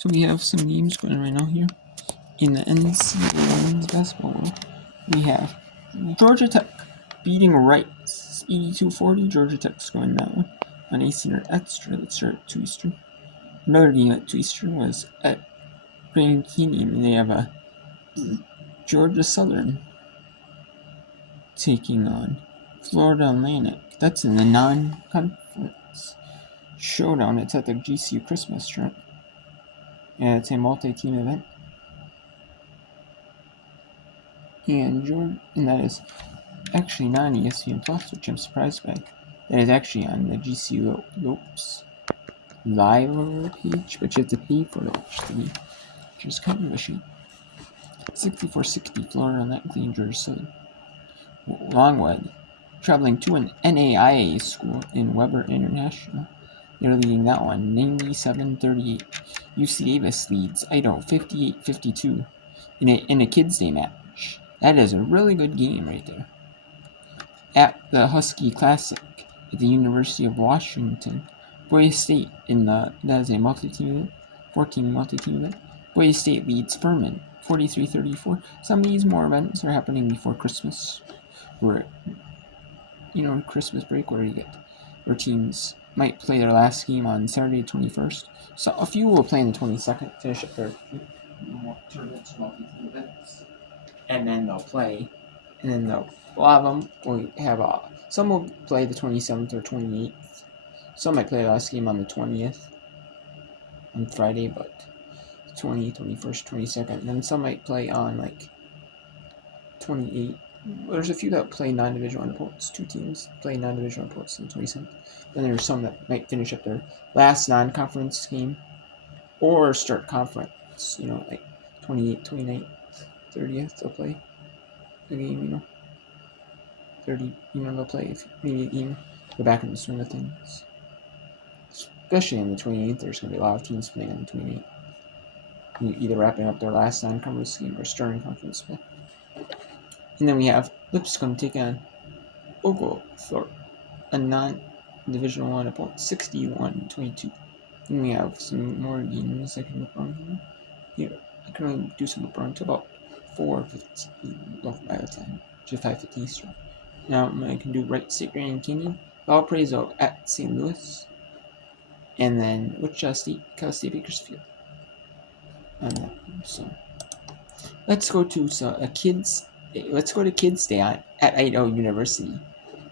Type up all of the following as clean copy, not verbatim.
So we have some games going right now here. In the NCAA women's basketball world, we have Georgia Tech beating Rice 82-40. Georgia Tech scoring that one on AC or Extra. Let's start at 2 Eastern. Another game at 2 Eastern was at Grand Canyon, and they have a Georgia Southern taking on Florida Atlantic. That's in the non-conference showdown. It's at the GCU Christmas trip. And it's a multi-team event. And that is actually not on ESPN Plus, which I'm surprised by. That is actually on the GCU Lopes live page, but you have to pay for to watch the game, which is kind of a shame. 64-60 Florida Atlantic and Georgia Southern. Longwood, traveling to an NAIA school in Weber International. They're leading that one, 97-38. UC Davis leads Idaho 58-52 in a Kids Day match. That is a really good game right there. At the Husky Classic at the University of Washington, Boise State that is a multi-team event, 14 multi-team event. Boise State leads Furman 43-34. Some of these more events are happening before Christmas, where Christmas break, where teams might play their last game on Saturday 21st. So a few will play on the 22nd, finish up their tournaments, multi-team events, and then they'll play, and then a lot of them will have some will play the 27th or 28th. Some might play the last game on the 20th on Friday, but 20th, 21st, 22nd, and then some might play on 28th. There's a few that play non-division opponents. 2 teams play non-division opponents on the 27th. Then there's some that might finish up their last non-conference game or start conference. 28th, 29th, 30th. They'll play the game. 30. They'll play if maybe a game. Go back in the swing of things. Especially on the 28th, there's going to be a lot of teams playing on the 28th. Either wrapping up their last non-conference game or starting conference play. And then we have Lipscomb take on Oglethorpe, a non-divisional one opponent, 61-22. And we have some more games I can look on here. I can only do some LeBron to about 4:15 local by the time, just 5:50 Eastern. Now I can do Wright State Grand Canyon, Valparaiso at St. Louis, and then Wichita State, Cal State Bakersfield. So let's go to Kids Day at Idaho University.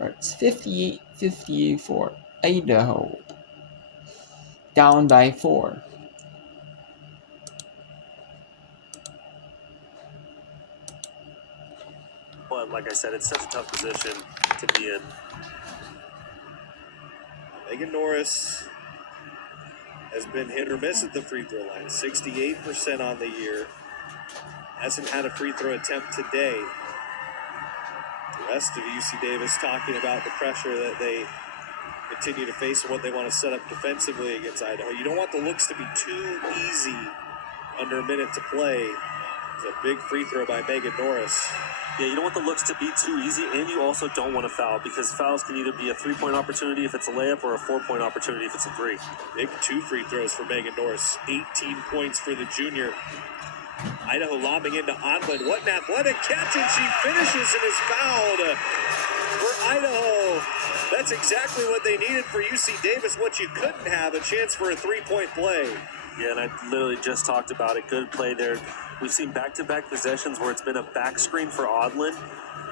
It's 58-54. Idaho down by 4. But like I said, it's such a tough position to be in. Megan Norris has been hit or miss at the free throw line. 68% on the year. Hasn't had a free throw attempt today. The rest of UC Davis talking about the pressure that they continue to face and what they want to set up defensively against Idaho. You don't want the looks to be too easy under a minute to play. It's a big free throw by Megan Norris. Yeah, you don't want the looks to be too easy, and you also don't want to foul, because fouls can either be a 3-point opportunity if it's a layup or a 4-point opportunity if it's a 3. Big 2 free throws for Megan Norris. 18 points for the junior. Idaho lobbing into Odlin. What an athletic catch, and she finishes and is fouled for Idaho. That's exactly what they needed for UC Davis, what you couldn't have, a chance for a 3-point play. Yeah, and I literally just talked about it. Good play there. We've seen back-to-back possessions where it's been a back screen for Odlin,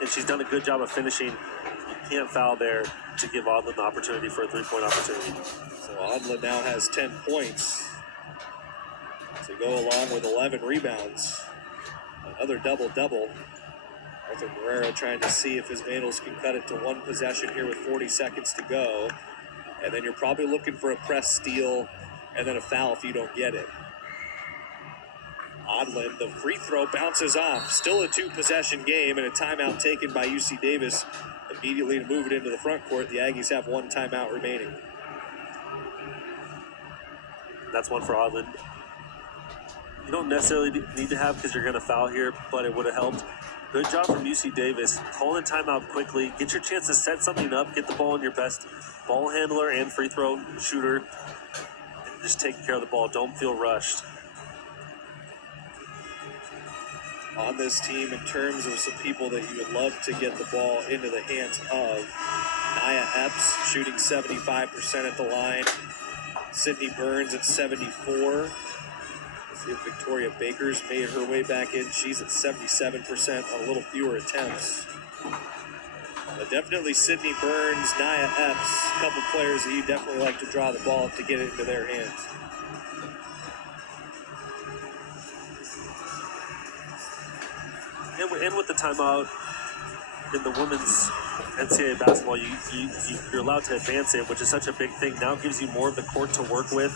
and she's done a good job of finishing. You can't foul there to give Odlin the opportunity for a 3-point opportunity. So Odlin now has 10 points to go along with 11 rebounds. Another double-double. Arthur Barrera trying to see if his Vandals can cut it to 1 possession here with 40 seconds to go. And then you're probably looking for a press steal and then a foul if you don't get it. Odlin, the free throw bounces off. Still a 2-possession game and a timeout taken by UC Davis immediately to move it into the front court. The Aggies have 1 timeout remaining. That's one for Odlin. You don't necessarily need to have because you're going to foul here, but it would have helped. Good job from UC Davis. Calling the timeout quickly. Get your chance to set something up. Get the ball in your best ball handler and free throw shooter. And just take care of the ball. Don't feel rushed. on this team in terms of some people that you would love to get the ball into the hands of. Nia Epps shooting 75% at the line. Sydney Burns at 74%. See if Victoria Baker's made her way back in. She's at 77% on a little fewer attempts. But definitely Sydney Burns, Nia Epps, a couple players that you definitely like to draw the ball to get it into their hands. And with the timeout in the women's NCAA basketball, you're allowed to advance it, which is such a big thing. Now it gives you more of the court to work with.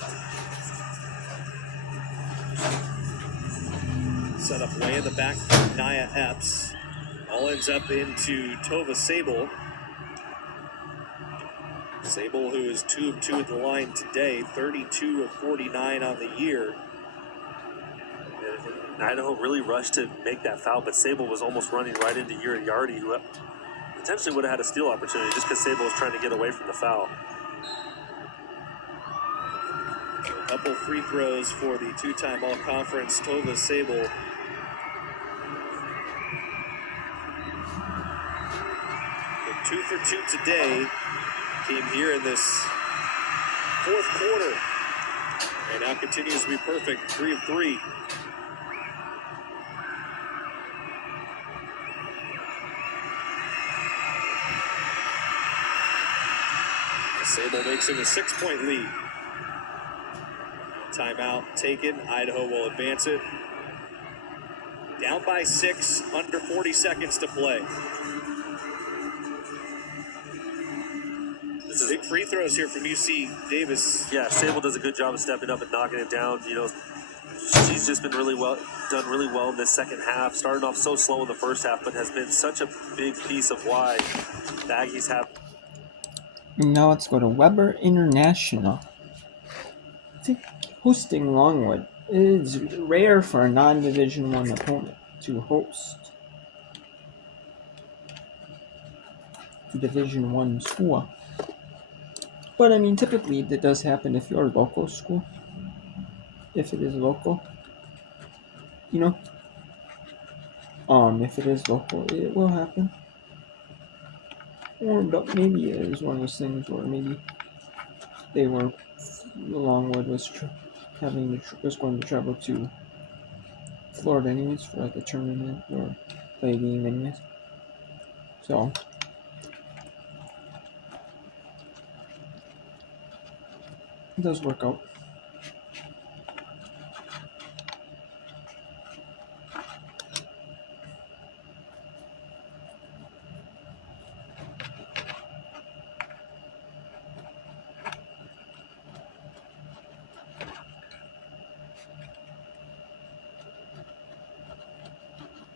Set up way in the back, Nia Epps. All ends up into Tova Sable. Sable, who is 2 of 2 at the line today, 32 of 49 on the year. And Idaho really rushed to make that foul, but Sable was almost running right into Yuri Yardi, who potentially would have had a steal opportunity just because Sable was trying to get away from the foul. A couple free throws for the two-time all-conference Tova Sable. The 2 for 2 today came here in this fourth quarter. And now continues to be perfect, 3 of 3. Sable makes it a 6-point lead. Timeout taken. Idaho will advance it. Down by 6, under 40 seconds to play. This is big free throws here from UC Davis. Yeah, Sable does a good job of stepping up and knocking it down. You know, she's just been done really well in this second half. Starting off so slow in the first half, but has been such a big piece of why the Aggies have. Now let's go to Weber International. Hosting Longwood. It is rare for a non-Division I opponent to host a Division I school. But I mean, typically that does happen if you're a local school. If it is local, you know. If it is local, it will happen. Or but maybe it is one of those things where maybe Longwood was going to travel to Florida anyways for like a tournament or play a game anyways. So it does work out.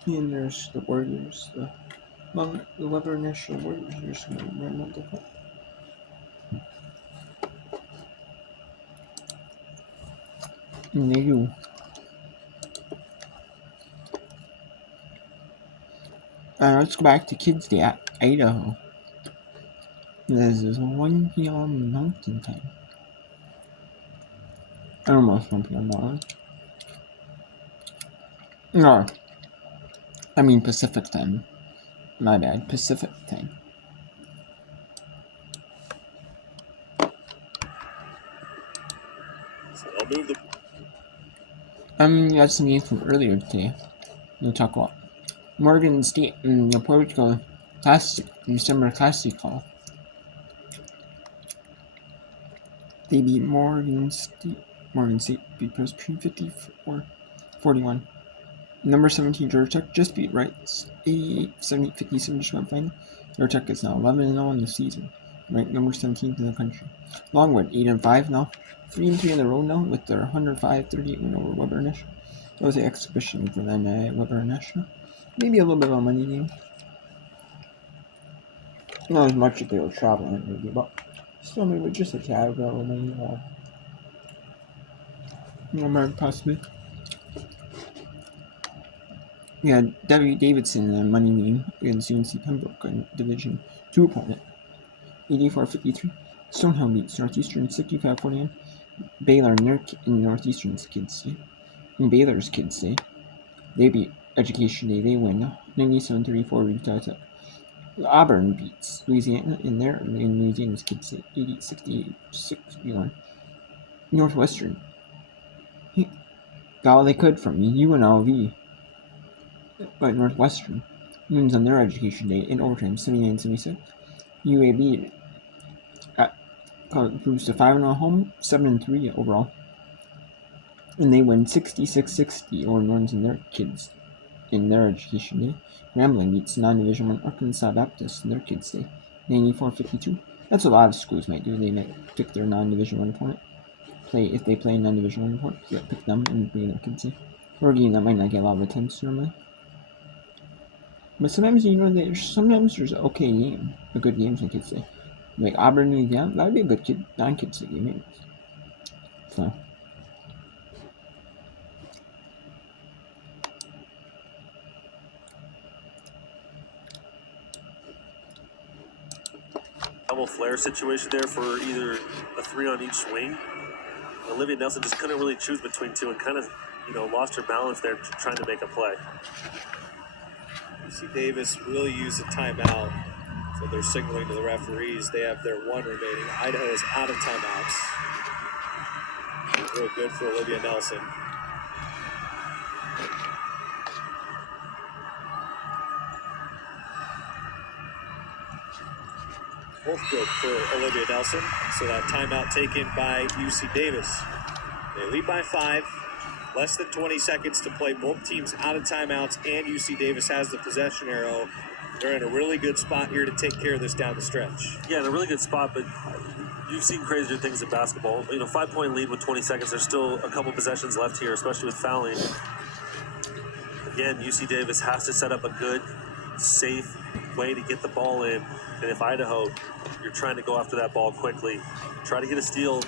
And there's the Warriors, the Weber National Warriors are just going to run out the cup. And they do. Let's go back to Kids Day at Idaho. This is 1 p.m. Mountain Time. Almost 1 p.m. Mountain. No. I mean Pacific Time. My bad. Pacific Time. So they'll move the. Got some news from earlier today. We'll talk about Morgan State and the Portugal Classic, December Classic Hall. They beat Morgan State. Morgan State beat Presbyterian 54-41. Number 17 Georgia Tech just beat Rice 88-57 final. Georgia Tech is now 11-0 in the season, ranked number 17th in the country. Longwood 8-5 now, 3-3 in a row now with their 105-38 win over Weber National. That was an exhibition for them at Weber National. Maybe a little bit of a money game. Not as much as they were traveling, maybe, but still maybe just a tad of money or possibly. Yeah, W. Davidson in a money game against UNC Pembroke, a Division II opponent. 84-53. Stonehill beats Northeastern 65-41. Baylor in Northeastern's Kids Day. In Baylor's Kids Day, they beat Education Day, they win 97-34. Utah Tech. Auburn beats Louisiana in Louisiana's Kids Day 68-61. Northwestern got all they could from UNLV, but Northwestern wins on their Education Day in overtime 79-76. UAB improves to 5-0 home, 7-3 overall, and they win 66-60 over Norns in their Kids in their Education Day. Grambling beats non-Division I Arkansas Baptist in their Kids Day 94-52. That's what a lot of schools might do. They might pick their non-Division I opponent. If they play non-Division I opponent, they'll pick them and bring their Kids Day. Or a game that might not get a lot of attention normally. But sometimes, there's an okay game, a good games on Kids Day. Like Auburn, Louisiana, that would be a good non-Kids Day game. So. Double flare situation there for either a 3 on each wing. Olivia Nelson just couldn't really choose between two and kind of, lost her balance there trying to make a play. UC Davis will use a timeout, so they're signaling to the referees. They have their one remaining. Idaho is out of timeouts. Real good for Olivia Nelson. Both good for Olivia Nelson. So that timeout taken by UC Davis. They lead by 5. Less than 20 seconds to play. Both teams out of timeouts, and UC Davis has the possession arrow. They're in a really good spot here to take care of this down the stretch. Yeah, in a really good spot, but you've seen crazier things in basketball. 5-point lead with 20 seconds. There's still a couple possessions left here, especially with fouling. Again, UC Davis has to set up a good, safe way to get the ball in. And if Idaho, you're trying to go after that ball quickly, try to get a steal,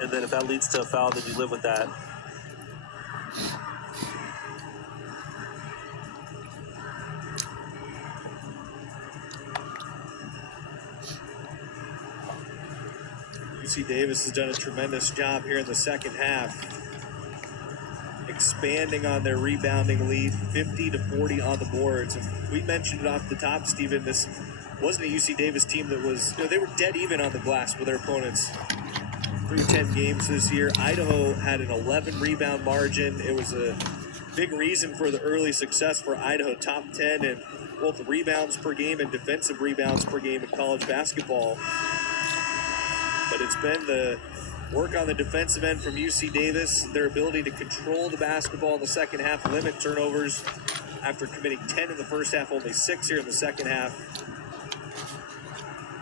and then if that leads to a foul, then you live with that. UC Davis has done a tremendous job here in the second half, expanding on their rebounding lead, 50-40 on the boards. We mentioned it off the top, Stephen. This wasn't a UC Davis team that was, they were dead even on the glass with their opponents through 10 games this year. Idaho had an 11 rebound margin. It was a big reason for the early success for Idaho, top 10 in both rebounds per game and defensive rebounds per game in college basketball. But it's been the work on the defensive end from UC Davis, their ability to control the basketball in the second half, limit turnovers after committing 10 in the first half, only 6 here in the second half.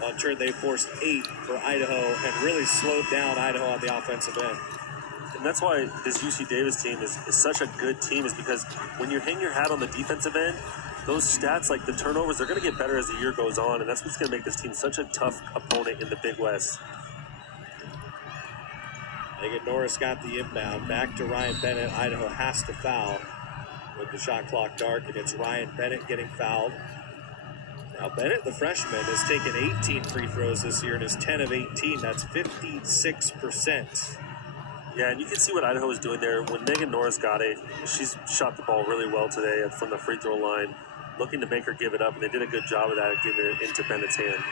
On turn, they forced 8 for Idaho and really slowed down Idaho on the offensive end. And that's why this UC Davis team is such a good team, is because when you hang your hat on the defensive end, those stats like the turnovers, they're going to get better as the year goes on, and that's what's going to make this team such a tough opponent in the Big West. Megan Norris got the inbound. Back to Ryan Bennett. Idaho has to foul with the shot clock dark, and it's Ryan Bennett getting fouled. Now Bennett, the freshman, has taken 18 free throws this year and is 10 of 18. That's 56%. Yeah, and you can see what Idaho is doing there. When Megan Norris got it, she's shot the ball really well today from the free throw line, looking to make her give it up, and they did a good job of that, getting it into Bennett's hand.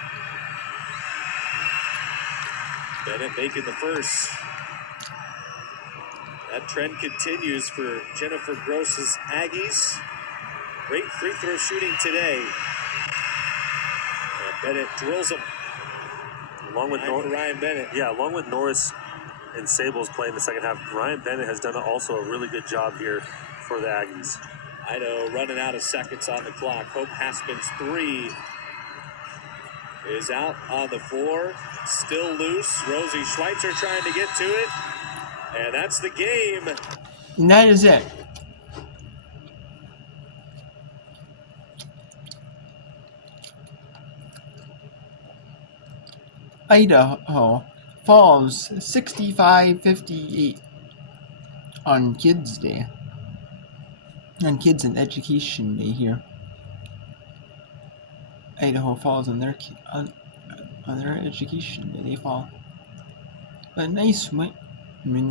Bennett making the first. That trend continues for Jennifer Gross's Aggies. Great free throw shooting today. And Bennett drills them. Along with Ryan Bennett. Yeah, along with Norris and Sables playing the second half, Ryan Bennett has done also a really good job here for the Aggies. Idaho running out of seconds on the clock. Hope Haspin's 3 is out on the floor. Still loose. Rosie Schweitzer trying to get to it. And that's the game. And that is it. Idaho falls 65-58 on Kids Day. On Kids and Education Day here. Idaho falls on their Education Day. They fall. A nice win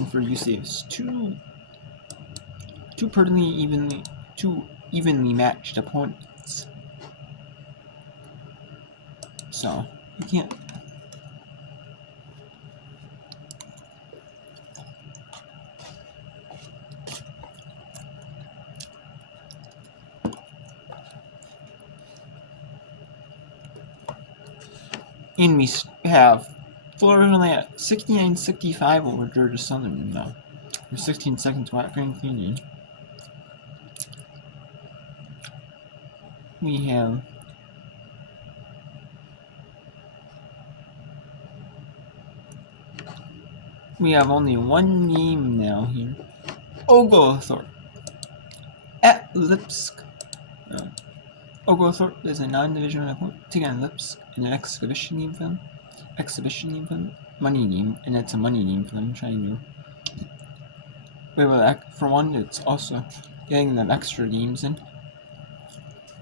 for UC Davis. Two evenly matched opponents. So you can't. And we have Florida only at 69-65 over Georgia Southern now. With 16 seconds to Grand Canyon. We have only one game now here. Oglethorpe at Lipsk. Oglethorpe is a non-division opponent taking on Lipsk in an exhibition game for them. Money game, and it's a money game for them. Trying to be able to for one, it's also getting them extra games in.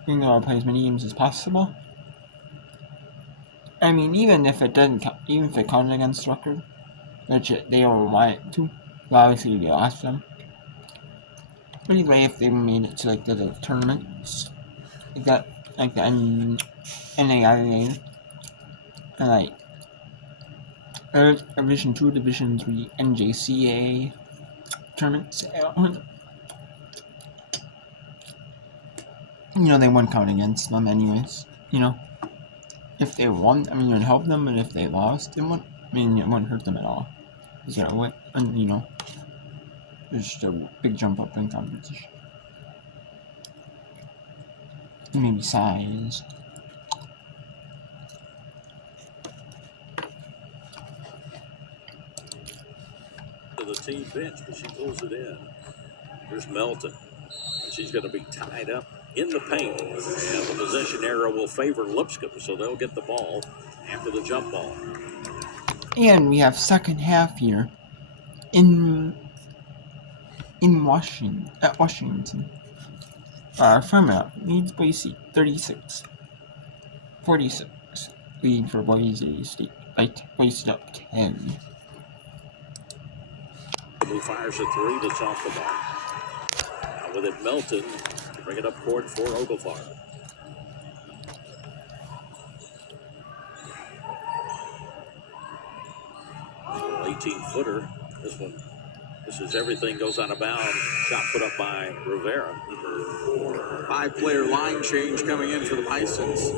Being able to play as many games as possible. I mean, even if it doesn't count, even if it counted against the record, which they all want it to, well, obviously they lost them. But anyway, if they made it to like the tournaments, like that, like the NCAA, and like Division 2, Division 3, NJCAA tournaments, they wouldn't count against them anyways. If they won, I mean, it would help them, but if they lost, it wouldn't hurt them at all. Because there's just a big jump up in competition. Maybe size. To the team bench, but she pulls it in. Here's Melton. She's going to be tied up in the paint. And the possession arrow will favor Lipscomb, so they'll get the ball after the jump ball. And we have second half here in Washington. Fermat leads Boise 36-46. Lead for Boise State by Boise up 10. Who fires a three that's off the mark. Now with it, Melton to bring it up court for Oglethorpe. 18-footer. This is everything goes out of bounds. Shot put up by Rivera. 5-player line change coming in for the Bisons.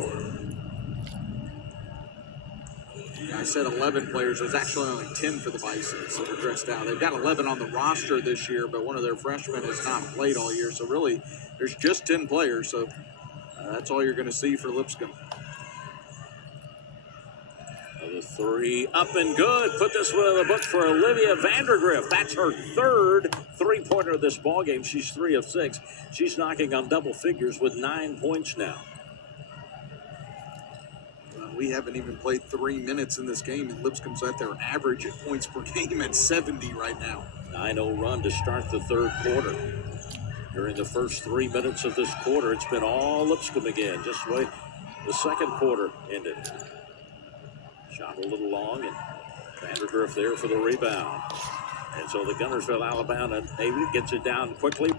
I said 11 players. There's actually only 10 for the Bisons that are dressed out. They've got 11 on the roster this year, but one of their freshmen has not played all year. So really, there's just 10 players. So that's all you're going to see for Lipscomb. The three up and good. Put this one in the book for Olivia Vandergriff. That's her third three-pointer of this ballgame. She's 3 of 6. She's knocking on double figures with 9 points now. We haven't even played 3 minutes in this game, and Lipscomb's at their average at points per game at 70 right now. 9-0 run to start the third quarter. During the first 3 minutes of this quarter, it's been all Lipscomb again, just the way the second quarter ended. Shot a little long, and Vandergriff there for the rebound. And so the Gunnersville, Alabama Navy gets it down quickly.